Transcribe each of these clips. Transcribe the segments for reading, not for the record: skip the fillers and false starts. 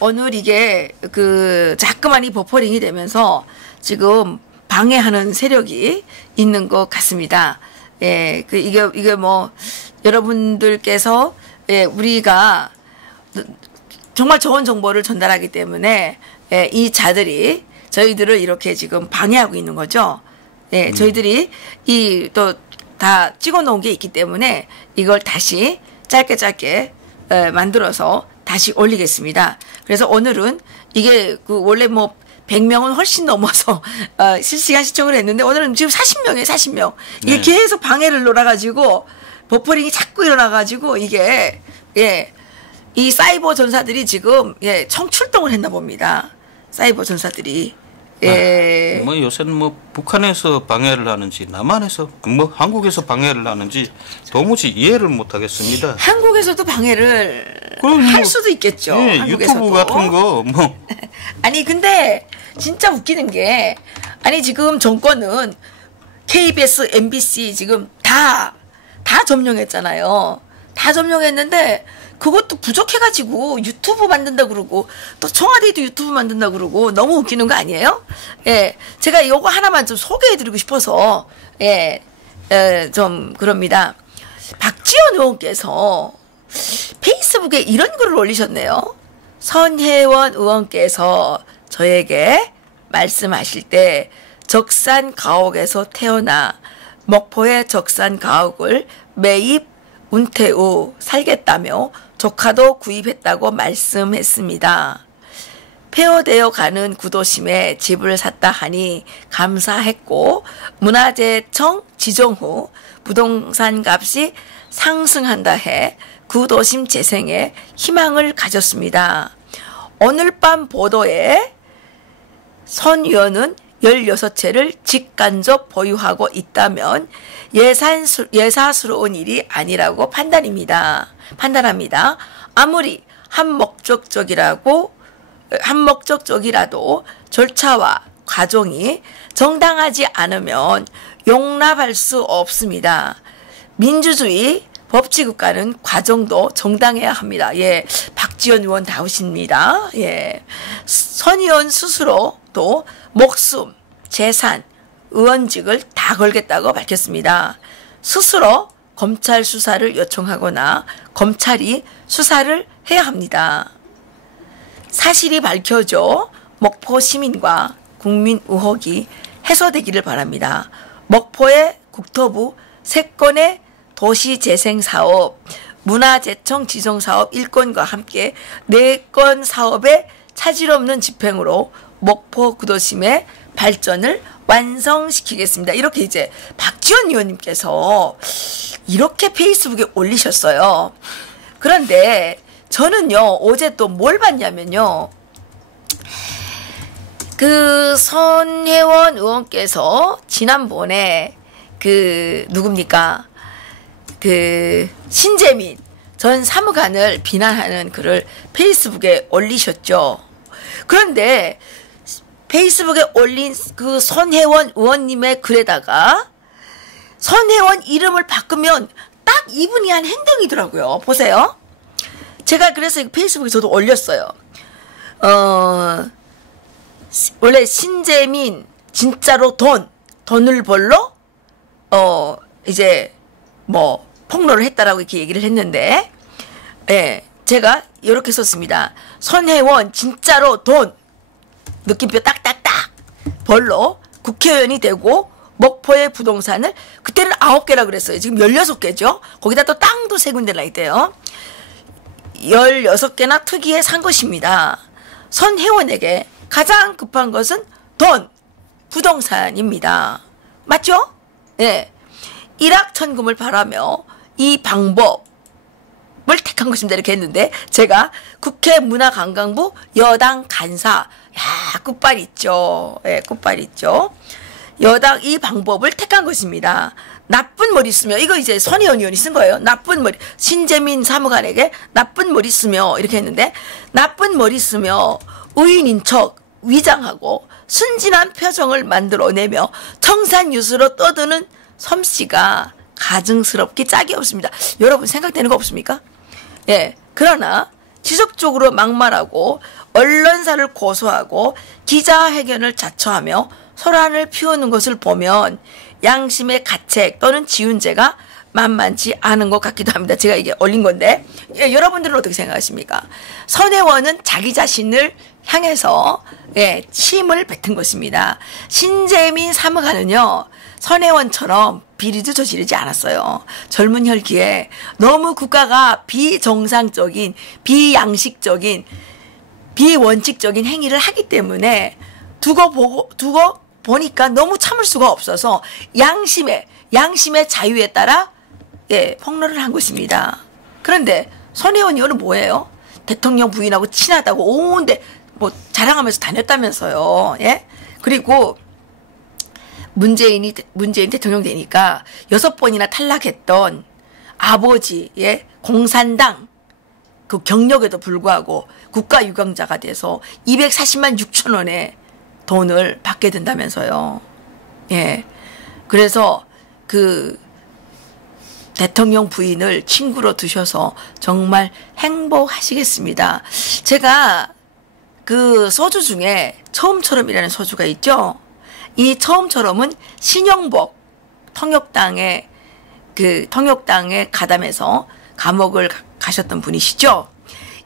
오늘 이게 그 자꾸만 버퍼링이 되면서 지금 방해하는 세력이 있는 것 같습니다. 예, 이게 뭐 여러분들께서 우리가 정말 좋은 정보를 전달하기 때문에 이 자들이 저희들을 이렇게 지금 방해하고 있는 거죠. 예, 저희들이 또 다 찍어 놓은 게 있기 때문에 이걸 다시 짧게 만들어서 다시 올리겠습니다. 그래서 오늘은 이게 원래 뭐 100명은 훨씬 넘어서 실시간 시청을 했는데 오늘은 지금 40명이에요. 40명. 이게 네. 계속 방해를 놀아가지고 버퍼링이 자꾸 일어나가지고 이게 이 사이버 전사들이 지금 청출동을 했나 봅니다. 사이버 전사들이. 뭐 요새는 뭐 북한에서 방해를 하는지 남한에서 뭐 한국에서 방해를 하는지 도무지 이해를 못 하겠습니다. 한국에서도 방해를 할 수도 있겠죠. 예, 유튜브 같은 거 뭐. 아니 근데 진짜 웃기는 게 지금 정권은 KBS, MBC 지금 다 점령했잖아요. 다 점령했는데 그것도 부족해가지고 유튜브 만든다 그러고 또 청와대도 유튜브 만든다 그러고 너무 웃기는 거 아니에요? 예, 제가 요거 하나만 좀 소개해드리고 싶어서 좀 그럽니다. 박지원 의원께서 페이스북에 이런 글을 올리셨네요. 선혜원 의원께서 저에게 말씀하실 때 적산 가옥에서 태어나 목포의 적산 가옥을 매입 운태 후 살겠다며 조카도 구입했다고 말씀했습니다. 폐허되어 가는 구도심에 집을 샀다 하니 감사했고 문화재청 지정 후 부동산 값이 상승한다 해 구도심 재생에 희망을 가졌습니다. 오늘 밤 보도에 선 의원은 16채를 직간접 보유하고 있다면 예사스러운 일이 아니라고 판단합니다. 아무리 한목적적이라도 절차와 과정이 정당하지 않으면 용납할 수 없습니다. 민주주의 법치국가는 과정도 정당해야 합니다. 예, 박지원 의원 다우십니다. 예, 선 의원 스스로도 목숨, 재산, 의원직을 다 걸겠다고 밝혔습니다. 스스로 검찰 수사를 요청하거나 검찰이 수사를 해야 합니다. 사실이 밝혀져 목포 시민과 국민 의혹이 해소되기를 바랍니다. 목포의 국토부 3건의 도시재생사업, 문화재청 지정사업 1건과 함께 4건 사업의 차질 없는 집행으로 목포 구도심의 발전을 완성시키겠습니다. 이렇게 이제 박지원 의원님께서 이렇게 페이스북에 올리셨어요. 그런데 저는요, 어제 또 뭘 봤냐면요. 그 선혜원 의원께서 지난번에 누굽니까? 신재민 전 사무관을 비난하는 글을 페이스북에 올리셨죠. 그런데 페이스북에 올린 그 선혜원 의원님의 글에다가 선혜원 이름을 바꾸면 딱 이분이 한 행동이더라고요. 보세요. 제가 그래서 페이스북에 저도 올렸어요. 원래 신재민 진짜로 돈을 벌러 이제 뭐 폭로를 했다라고 이렇게 얘기를 했는데, 예, 제가 이렇게 썼습니다. 선혜원 진짜로 돈 느낌표 딱딱딱 벌러 국회의원이 되고 목포의 부동산을 그때는 9개라 그랬어요. 지금 16개죠. 거기다 또 땅도 3군데나 있대요. 16개나 특이에 산 것입니다. 선혜원에게 가장 급한 것은 돈, 부동산입니다. 맞죠? 예. 일확천금을 바라며 이 방법을 택한 것입니다. 이렇게 했는데 제가 국회 문화관광부 여당 간사, 끝발 있죠. 예, 끝발 있죠. 여당 이 방법을 택한 것입니다. 나쁜 머리 쓰며, 이거 이제 선혜원 의원이 쓴 거예요. 나쁜 머리, 신재민 사무관에게 나쁜 머리 쓰며 이렇게 했는데, 나쁜 머리 쓰며 의인인 척 위장하고 순진한 표정을 만들어내며 청산유수로 떠드는 솜씨가 가증스럽기 짝이 없습니다. 여러분 생각되는 거 없습니까? 예. 그러나 지속적으로 막말하고 언론사를 고소하고 기자회견을 자처하며 소란을 피우는 것을 보면 양심의 가책 또는 지훈죄가 만만치 않은 것 같기도 합니다. 제가 이게 올린 건데 여러분들은 어떻게 생각하십니까? 선혜원은 자기 자신을 향해서 침을 뱉은 것입니다. 신재민 사무관은요, 선혜원처럼 비리도 저지르지 않았어요. 젊은 혈기에 너무 국가가 비정상적인, 비양식적인, 비원칙적인 행위를 하기 때문에 두고 보니까 너무 참을 수가 없어서 양심의 자유에 따라 폭로를 한 것입니다. 그런데 선혜원 의원은 뭐예요? 대통령 부인하고 친하다고 온데 뭐 자랑하면서 다녔다면서요. 예? 그리고 문재인 대통령 되니까 6번이나 탈락했던 아버지의 공산당 그 경력에도 불구하고 국가유공자가 돼서 240만 6천 원의 돈을 받게 된다면서요. 예. 그래서 그 대통령 부인을 친구로 두셔서 정말 행복하시겠습니다. 제가 그 소주 중에 처음처럼이라는 소주가 있죠. 이 처음처럼은 신영복 통역당에 가담해서 감옥을 가셨던 분이시죠.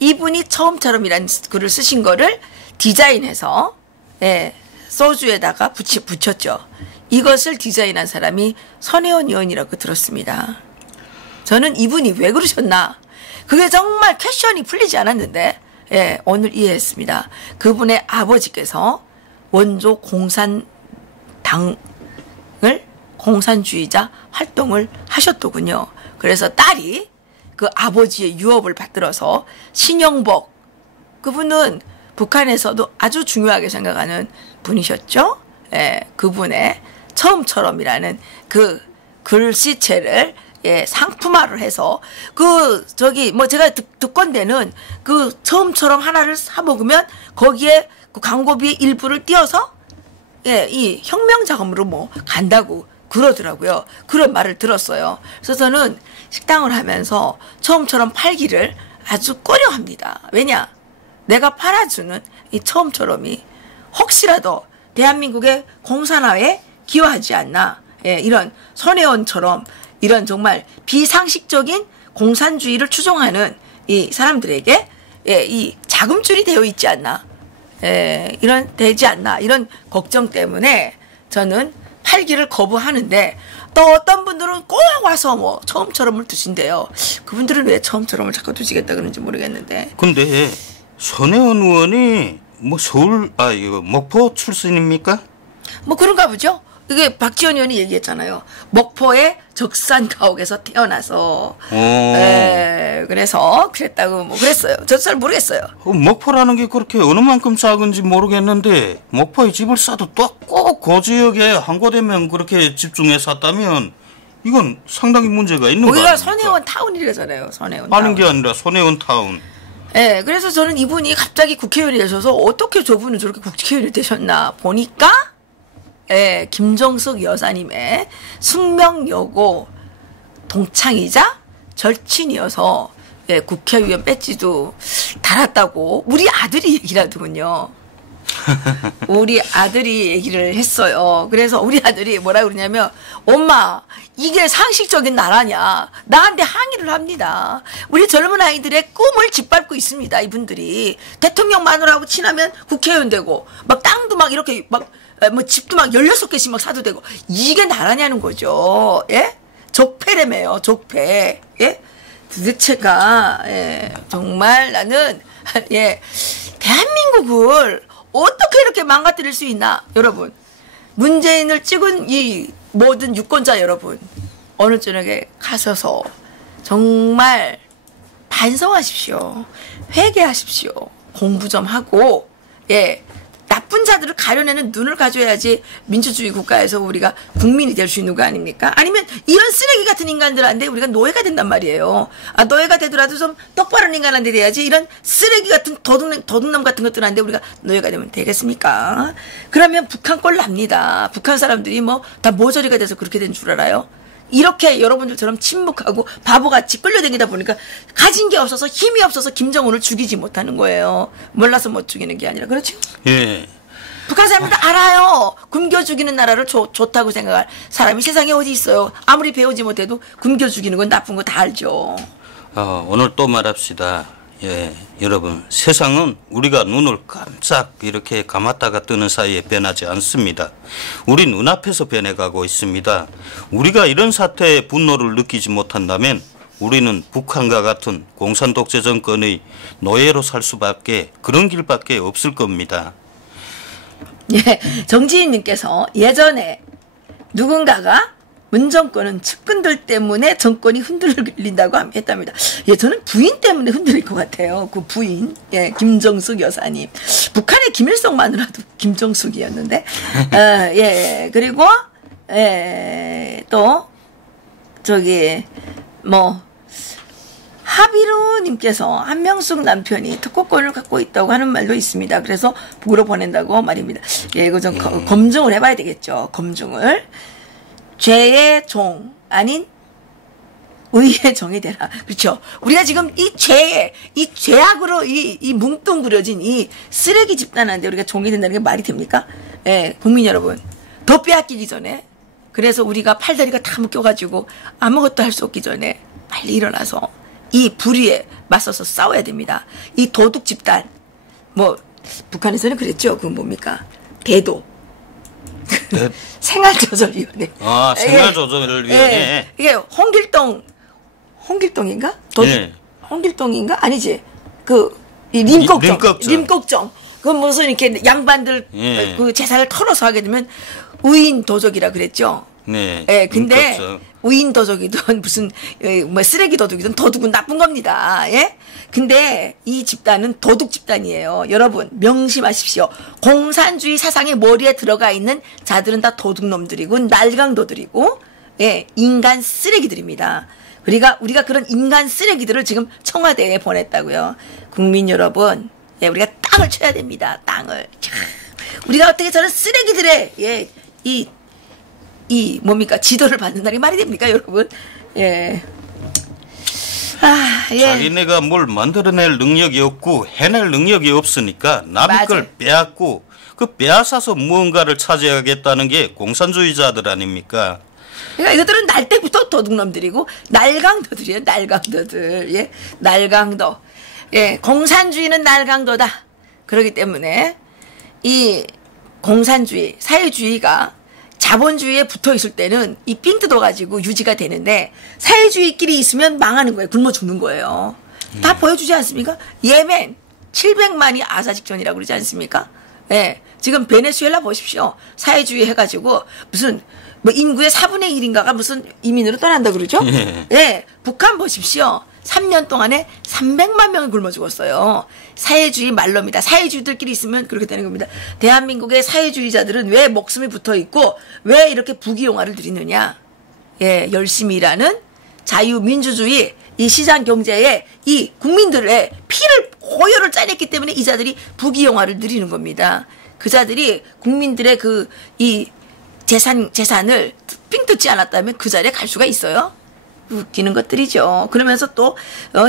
이분이 처음처럼이라는 글을 쓰신 거를 디자인해서 소주에다가 붙였죠. 이것을 디자인한 사람이 선혜원 의원이라고 들었습니다. 저는 이분이 왜 그러셨나? 그게 정말 퀘션이 풀리지 않았는데 오늘 이해했습니다. 그분의 아버지께서 원조 공산당을 공산주의자 활동을 하셨더군요. 그래서 딸이 그 아버지의 유업을 받들어서 신영복, 그분은 북한에서도 아주 중요하게 생각하는 분이셨죠. 그분의 처음처럼이라는 그 글씨체를 상품화를 해서 제가 듣건대는 그 처음처럼 하나를 사 먹으면 거기에 그 광고비 일부를 띄어서 이 혁명 자금으로 뭐 간다고 그러더라고요. 그런 말을 들었어요. 그래서 저는 식당을 하면서 처음처럼 팔기를 아주 꺼려합니다. 왜냐? 내가 팔아주는 이 처음처럼이 혹시라도 대한민국의 공산화에 기여하지 않나. 이런 선혜원처럼 이런 정말 비상식적인 공산주의를 추종하는 이 사람들에게 이 자금줄이 되어 있지 않나. 되지 않나. 이런 걱정 때문에 저는 팔기를 거부하는데, 또 어떤 분들은 꼭 와서 뭐 처음처럼을 드신대요. 그분들은 왜 처음처럼을 자꾸 드시겠다 그러는지 모르겠는데. 근데 선혜원 의원이 뭐 목포 출신입니까? 뭐 그런가 보죠. 이게 박지원 의원이 얘기했잖아요. 목포의 적산 가옥에서 태어나서 그래서 그랬다고 뭐 그랬어요. 저도 잘 모르겠어요. 목포라는 게 그렇게 어느 만큼 작은지 모르겠는데 목포에 집을 싸도 또 꼭 그 지역에 항고되면 그렇게 집중해 샀다면 이건 상당히 문제가 있는 거예요. 거기가 선혜원 타운이라잖아요. 선혜원 아는 게 아니라 선혜원 타운. 그래서 저는 이분이 갑자기 국회의원이 되셔서 어떻게 저분은 저렇게 국회의원이 되셨나 보니까 김정숙 여사님의 숙명여고 동창이자 절친이어서 국회의원 배지도 달았다고 우리 아들이 얘기를 하더군요. 우리 아들이 얘기를 했어요. 그래서 우리 아들이 뭐라 그러냐면, 엄마 이게 상식적인 나라냐, 나한테 항의를 합니다. 우리 젊은 아이들의 꿈을 짓밟고 있습니다. 이분들이 대통령 마누라하고 친하면 국회의원 되고 막 땅도 막 이렇게 막 뭐 집도 막 16개씩 막 사도 되고, 이게 나라냐는 거죠. 적폐래매요. 적폐. 도대체가 정말 나는 대한민국을 어떻게 이렇게 망가뜨릴 수 있나. 여러분, 문재인을 찍은 이 모든 유권자 여러분, 어느 저녁에 가셔서 정말 반성하십시오. 회개하십시오. 공부 좀 하고 나쁜 자들을 가려내는 눈을 가져야지 민주주의 국가에서 우리가 국민이 될 수 있는 거 아닙니까? 아니면 이런 쓰레기 같은 인간들한테 우리가 노예가 된단 말이에요. 노예가 되더라도 좀 똑바른 인간한테 돼야지, 이런 쓰레기 같은 도둑놈 같은 것들한테 우리가 노예가 되면 되겠습니까? 그러면 북한 꼴 납니다. 북한 사람들이 뭐 다 모조리가 돼서 그렇게 된 줄 알아요? 이렇게 여러분들처럼 침묵하고 바보같이 끌려다니다 보니까 가진 게 없어서 힘이 없어서 김정은을 죽이지 못하는 거예요. 몰라서 못 죽이는 게 아니라. 그렇죠? 예. 북한 사람들 알아요. 굶겨 죽이는 나라를 좋다고 생각할 사람이 세상에 어디 있어요. 아무리 배우지 못해도 굶겨 죽이는 건 나쁜 거 다 알죠. 오늘 또 말합시다. 예, 여러분, 세상은 우리가 눈을 깜짝 이렇게 감았다가 뜨는 사이에 변하지 않습니다. 우리 눈앞에서 변해가고 있습니다. 우리가 이런 사태에 분노를 느끼지 못한다면 우리는 북한과 같은 공산 독재 정권의 노예로 살 수밖에, 그런 길밖에 없을 겁니다. 예, 정지인님께서 예전에 누군가가 문정권은 측근들 때문에 정권이 흔들린다고 했답니다. 예, 저는 부인 때문에 흔들릴 것 같아요. 그 부인, 예, 김정숙 여사님. 북한의 김일성 마누라도 김정숙이었는데, 예, 그리고, 예, 또, 하비루님께서 한명숙 남편이 특허권을 갖고 있다고 하는 말도 있습니다. 그래서 북으로 보낸다고 말입니다. 예, 이거 좀 검증을 해봐야 되겠죠. 검증을. 죄의 종 아닌 의의 정이 되라. 그렇죠. 우리가 지금 이 죄악으로 이 뭉뚱그려진 이 쓰레기 집단한테 우리가 종이 된다는 게 말이 됩니까? 예, 국민 여러분. 더 빼앗기기 전에, 그래서 우리가 팔다리가 다 묶여가지고 아무것도 할 수 없기 전에 빨리 일어나서 이 불의에 맞서서 싸워야 됩니다. 이 도둑 집단, 북한에서는 그랬죠. 그건 뭡니까? 대도. 네. 생활조절위원회. 생활조절위원회. 이게 홍길동인가? 예. 홍길동인가? 아니지. 림꺽정. 그 무슨 이렇게 양반들 예. 그 재산을 털어서 하게 되면 우인 도적이라 그랬죠. 네. 예, 근데 우인 도적이든 무슨 쓰레기 도둑이든 도둑은 나쁜 겁니다. 예? 근데 이 집단은 도둑 집단이에요. 여러분 명심하십시오. 공산주의 사상의 머리에 들어가 있는 자들은 다 도둑놈들이고 날강도들이고, 예, 인간 쓰레기들입니다. 우리가 그런 인간 쓰레기들을 지금 청와대에 보냈다고요. 국민 여러분, 예, 우리가 땅을 쳐야 됩니다. 땅을. 우리가 어떻게 저런 쓰레기들의, 예, 지도를 받는다니 말이 됩니까, 여러분? 예. 예. 자기네가 뭘 만들어낼 능력이 없고 해낼 능력이 없으니까 남의 걸 빼앗고 그 빼앗아서 무언가를 차지하겠다는 게 공산주의자들 아닙니까? 그러니까 이것들은 날 때부터 도둑놈들이고 날강도들이에요. 날강도들. 예. 날강도. 예. 공산주의는 날강도다. 그렇기 때문에 이 공산주의, 사회주의가 자본주의에 붙어 있을 때는 이 삥 뜯어가지고 유지가 되는데 사회주의끼리 있으면 망하는 거예요. 굶어 죽는 거예요. 다 보여주지 않습니까? 예멘 700만이 아사 직전이라고 그러지 않습니까? 예. 지금 베네수엘라 보십시오. 사회주의 해가지고 무슨 인구의 4분의 1인가가 무슨 이민으로 떠난다 그러죠? 예. 북한 보십시오. 3년 동안에 300만 명이 굶어 죽었어요. 사회주의 말로입니다. 사회주의들끼리 있으면 그렇게 되는 겁니다. 대한민국의 사회주의자들은 왜 목숨이 붙어 있고 왜 이렇게 부귀영화를 누리느냐? 예, 열심히 일하는 자유민주주의 이 시장 경제에 이 국민들의 피를 호요를 짜냈기 때문에 이 자들이 부귀영화를 누리는 겁니다. 그 자들이 국민들의 이 재산을 삥 뜯지 않았다면 그 자리에 갈 수가 있어요? 웃기는 것들이죠. 그러면서 또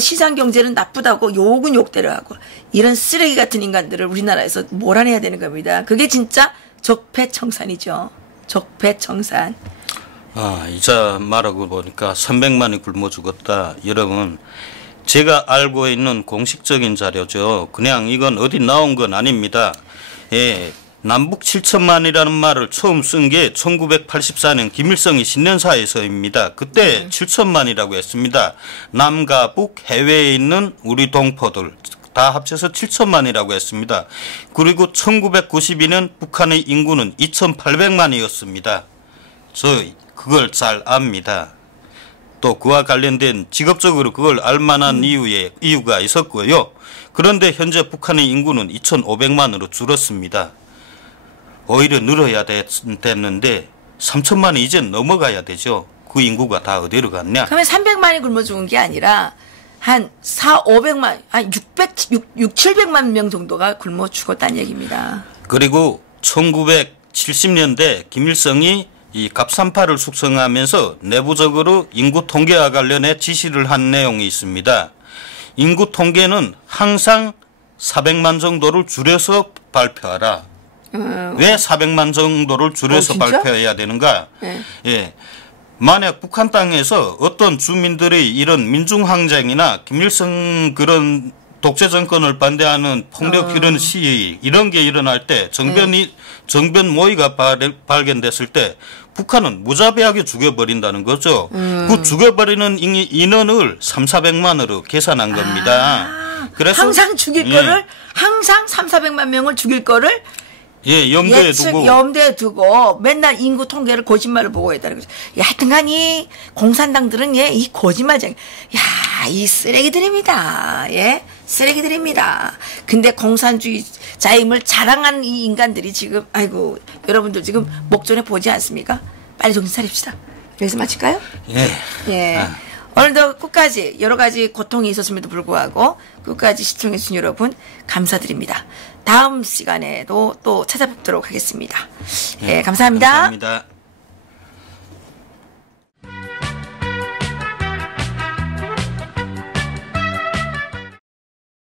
시장 경제는 나쁘다고 욕은 욕대로 하고 이런 쓰레기 같은 인간들을 우리나라에서 몰아내야 되는 겁니다. 그게 진짜 적폐청산이죠. 적폐청산. 이자 말하고 보니까 300만이 굶어 죽었다. 여러분, 제가 알고 있는 공식적인 자료죠. 그냥 이건 어디 나온 건 아닙니다. 예. 남북 7천만이라는 말을 처음 쓴 게 1984년 김일성이 신년사에서입니다. 그때 7천만이라고 했습니다. 남과 북 해외에 있는 우리 동포들 다 합쳐서 7천만이라고 했습니다. 그리고 1992년 북한의 인구는 2,800만이었습니다. 저 그걸 잘 압니다. 또 그와 관련된 직업적으로 그걸 알만한 이유가 있었고요. 그런데 현재 북한의 인구는 2,500만으로 줄었습니다. 오히려 늘어야 됐는데 3천만이 이제 넘어가야 되죠. 그 인구가 다 어디로 갔냐? 그러면 300만이 굶어 죽은 게 아니라 한 500만, 한 700만 명 정도가 굶어 죽었다는 얘기입니다. 그리고 1970년대 김일성이 이 갑산파를 숙성하면서 내부적으로 인구 통계와 관련해 지시를 한 내용이 있습니다. 인구 통계는 항상 400만 정도를 줄여서 발표하라. 왜 400만 정도를 줄여서 발표해야 되는가? 네. 예. 만약 북한 땅에서 어떤 주민들의 이런 민중항쟁이나 김일성 그런 독재 정권을 반대하는 폭력 이런 시위 이런 게 일어날 때 정변 모의가 발견됐을 때 북한은 무자비하게 죽여버린다는 거죠. 그 죽여버리는 인원을 3,400만으로 계산한 겁니다. 그래서 항상 죽일 거를 항상 3,400만 명을 죽일 거를 예, 염두에 두고 맨날 인구 통계를 거짓말을 보고 있다는 거죠. 하여튼간이 공산당들은 이 거짓말쟁이, 이 쓰레기들입니다. 예, 쓰레기들입니다. 근데 공산주의자임을 자랑하는 이 인간들이 지금 아이고 여러분들 지금 목전에 보지 않습니까? 빨리 정신 차립시다. 여기서 마칠까요? 예. 오늘도 끝까지 여러 가지 고통이 있었음에도 불구하고 끝까지 시청해주신 여러분 감사드립니다. 다음 시간에도 또 찾아뵙도록 하겠습니다. 감사합니다. 감사합니다.